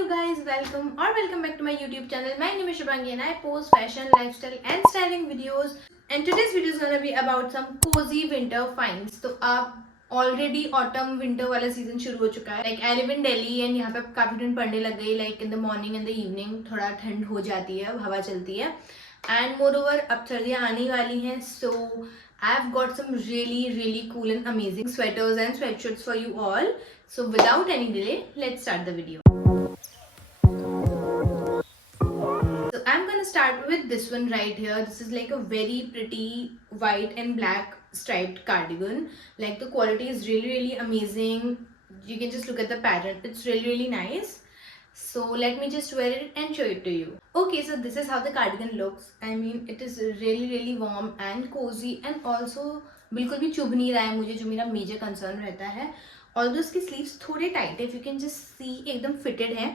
you guys, welcome back to my YouTube channel. My name is Shubhangi and I post fashion, lifestyle and styling videos. And today's video is gonna be about some cozy winter finds. तो आप already autumn winter वाला season शुरू हो चुका है. Like I live in Delhi and यहाँ पे काफी ठंड पड़ने लग गई. Like in the morning and the evening थोड़ा ठंड हो जाती है, हवा चलती है. एंड मोर ओवर अब सर्दियाँ आने वाली हैं. सो I've got some really cool and amazing sweaters and sweatshirts for you all. So without any delay, let's start the video. So I'm gonna start with this one right here. This is like a very pretty white and black striped cardigan. Like the quality is really amazing. You can just look at the pattern. It's really nice. So let me just wear it and show it to you. Okay, so this is how the cardigan looks. I mean, it is really warm and cozy and also बिल्कुल भी चुभ नहीं रहा है मुझे, जो मेरा major concern रहता है. ऑल्दो इसकी स्लीव्स थोड़े टाइट है, if you can just see एकदम फिटेड है.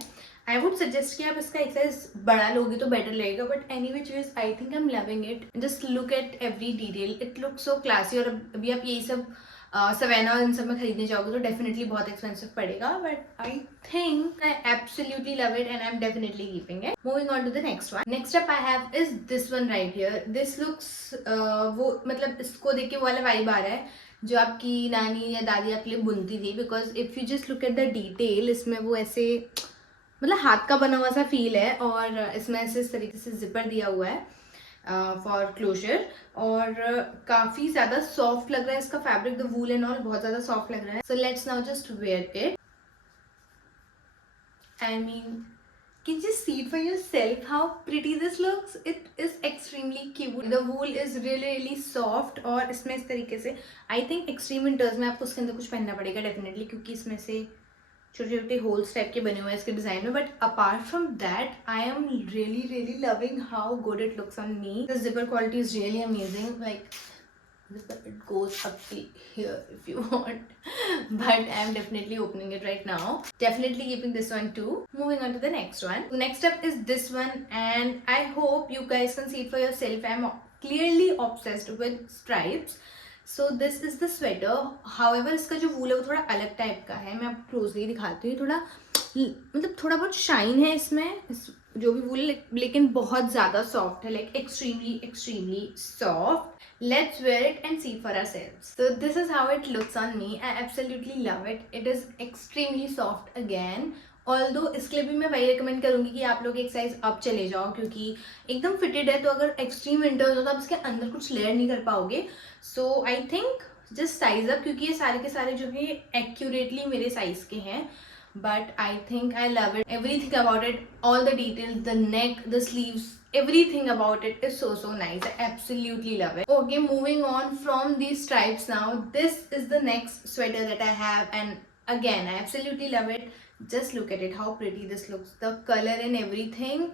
आई वुड सजेस्ट कि आप इसका एक साइज बड़ा लोगे तो बेटर लगेगा, but any which ways I think I am loving it. Just look at every detail, it look so classy. और अभी आप यही सब सवेना और इन सब में खरीदने जाओगे तो डेफिनेटली बहुत एक्सपेंसिव पड़ेगा, but I think I absolutely love it and I am definitely keeping it. Moving on to the next one. Next up I have is this one right here. This looks वो मतलब इसको देख के वो वाला vibe आ रहा है जो आपकी नानी या दादी आपके लिए बुनती थी. Because if you just look at the detail, इसमें वो ऐसे मतलब हाथ का बना हुआ सा फील है और इसमें ऐसे इस तरीके से जिपर दिया हुआ है फॉर क्लोजर. और काफ़ी ज़्यादा सॉफ्ट लग रहा है इसका fabric, the wool and all बहुत ज़्यादा सॉफ्ट लग रहा है. So let's now just wear it. I mean, can you see it for yourself how pretty this looks? It is extremely cute. The wool is really soft और इसमें इस तरीके से I think extreme winters में आपको उसके अंदर कुछ पहनना पड़ेगा डेफिनेटली, क्योंकि इसमें से छोटे छोटे होल्स टाइप के बने हुए हैं इसके डिजाइन में. But apart from that I am really loving how good it looks on me. The zipper quality is really amazing. Like it goes up to here if you want, but I am definitely opening it right now. Definitely keeping this one too. Moving on to the next one. Next up is this one and I hope you guys can see it for yourself. I am clearly obsessed with stripes. So this is the sweater. However इसका जो वूल है वो थोड़ा अलग type का है. मैं आपको क्लोजली दिखाती हूँ. थोड़ा मतलब थोड़ा बहुत शाइन है इसमें, जो भी वूल, लेकिन बहुत ज़्यादा सॉफ्ट है. Like extremely soft. Let's wear it and see for ourselves. So this is how it looks on me. I absolutely love it. It is extremely soft again. Although इसके लिए भी मैं वही रिकमेंड करूँगी कि आप लोग एक साइज अप चले जाओ, क्योंकि एकदम फिटेड है तो अगर एक्सट्रीम विंटर्स हो तो आप इसके अंदर कुछ लेयर नहीं कर पाओगे. So I think just size up, क्योंकि ये सारे के सारे जो है एक्यूरेटली मेरे साइज के हैं. But I think I love it. Everything about it, all the details, the neck, the sleeves, everything about it is so nice. I absolutely love it. Okay, moving on from these stripes now. This is the next sweater that I have, and again I absolutely love it. Just look at it, how pretty this looks. The color and everything.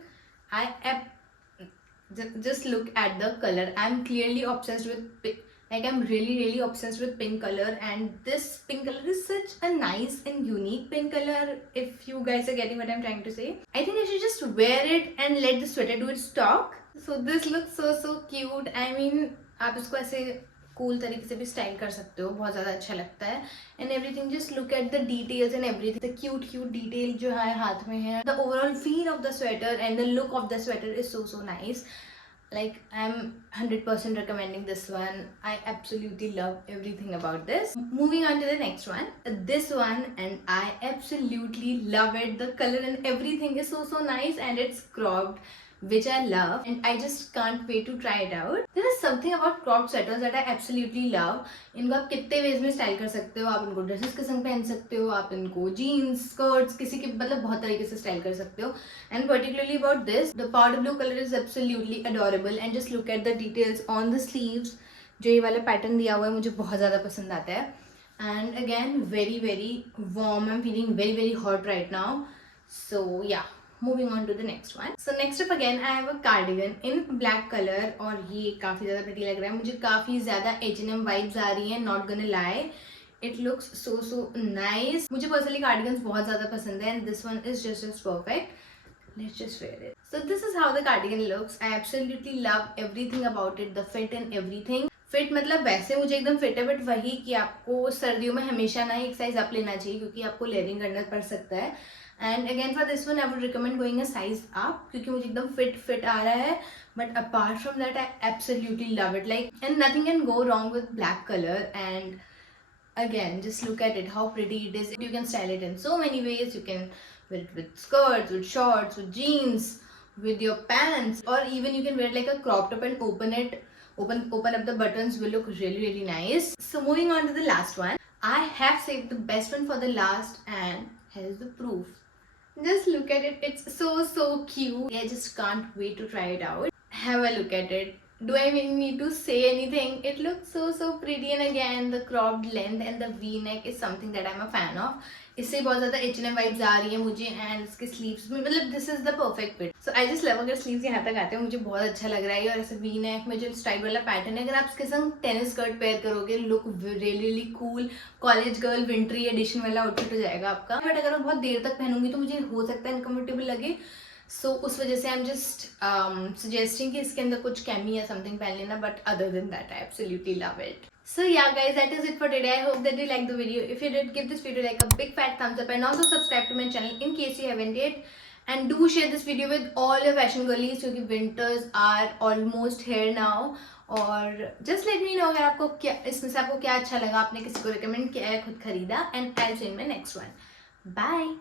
Just look at the color. I'm clearly obsessed with like I'm really obsessed with pink color, and this pink color is such a nice and unique pink color. If you guys are getting what I'm trying to say, I think I should just wear it and let the sweater do its talk. So this looks so cute. I mean, आप इसको ऐसे cool तरीके से भी style कर सकते हो, बहुत ज़्यादा अच्छा लगता है. And everything, just look at the details and everything. The cute detail जो है हाथ में है. The overall feel of the sweater and the look of the sweater is so nice. Like I'm 100% recommending this one. I absolutely love everything about this. Moving on to the next one. This one, and I absolutely love it. The color and everything is so nice, and it's cropped, which I love, and I just can't wait to try it out. There is something about cropped sweaters that I absolutely love. इनको आप कितने veg में style कर सकते हो. आप इनको dresses के संग पहन सकते हो, आप इनको जीन्स, स्कर्ट्स, किसी के मतलब बहुत तरीके से स्टाइल कर सकते हो. And particularly about this, the powder blue color is absolutely adorable, and just look at the details on the sleeves. जो ये वाला पैटर्न दिया हुआ है मुझे बहुत ज़्यादा पसंद आता है. And again, very warm. I'm feeling very hot right now. So yeah. Moving on to the next one. So next up again I have a cardigan in black color, और ये काफ़ी ज़्यादा pretty लग रहा है मुझे. काफ़ी ज़्यादा H&M vibes आ रही हैं, not gonna lie. It looks so nice. मुझे personally cardigans बहुत ज़्यादा पसंद है, and this one is just as perfect. Let's just wear it. So this is how the cardigan looks. I absolutely love everything about it, the fit and everything. Fit मतलब वैसे मुझे एकदम fit है, but वही कि आपको सर्दियों में हमेशा ना ही एक साइज अप लेना चाहिए, क्योंकि आपको लेयरिंग करना पड़ सकता है. And again for this one I would recommend going a size up, क्योंकि मुझे एकदम फिट आ रहा है. But apart from that I absolutely love it, like, and nothing can go wrong with black colour. And again, just look at it, how pretty it is. You can style it in so many ways. You can wear it with skirts, with shorts, with jeans, with your pants, or even you can wear it like a crop top and open up the buttons. Will look really nice. So moving on to the last one, I have saved the best one for the last, and here's the proof. Just look at it, it's so cute. I just can't wait to try it out. Have a look at it. Do I even need to say anything? It looks so pretty, and again the cropped length and the v-neck is something that I'm a fan of. इससे बहुत ज़्यादा H&M vibes आ रही है मुझे, and इसके sleeves में मतलब this is the perfect fit. So I just love अगर स्लीव्स यहाँ तक आते हैं, मुझे बहुत अच्छा लग रहा है. और ऐसे वी नेक में जो स्टाइल वाला पैटर्न है, अगर आप इसके संग टेनिस स्कर्ट पेयर करोगे, look really cool, college girl wintery edition वाला आउटफिट हो जाएगा आपका. बट अगर मैं बहुत देर तक पहनूंगी तो मुझे हो सकता है अनकम्फर्टेबल लगे. सो उस वजह से आई एम जस्ट सजेस्टिंग कि इसके अंदर कुछ कैमी या समथिंग पहन लेना. But other than that I absolutely love it. So yeah guys, that is it for today. I hope that you liked the video. If you did, give this video like a big fat thumbs up, and also subscribe to my channel in case you haven't yet. And do share this video with all your fashion girlies, क्योंकि winters are almost here now. और just let me know अगर आपको क्या इसमें से आपको क्या अच्छा लगा, आपने किसी को recommend किया है, खुद खरीदा. And I'll see you in my next one. Bye.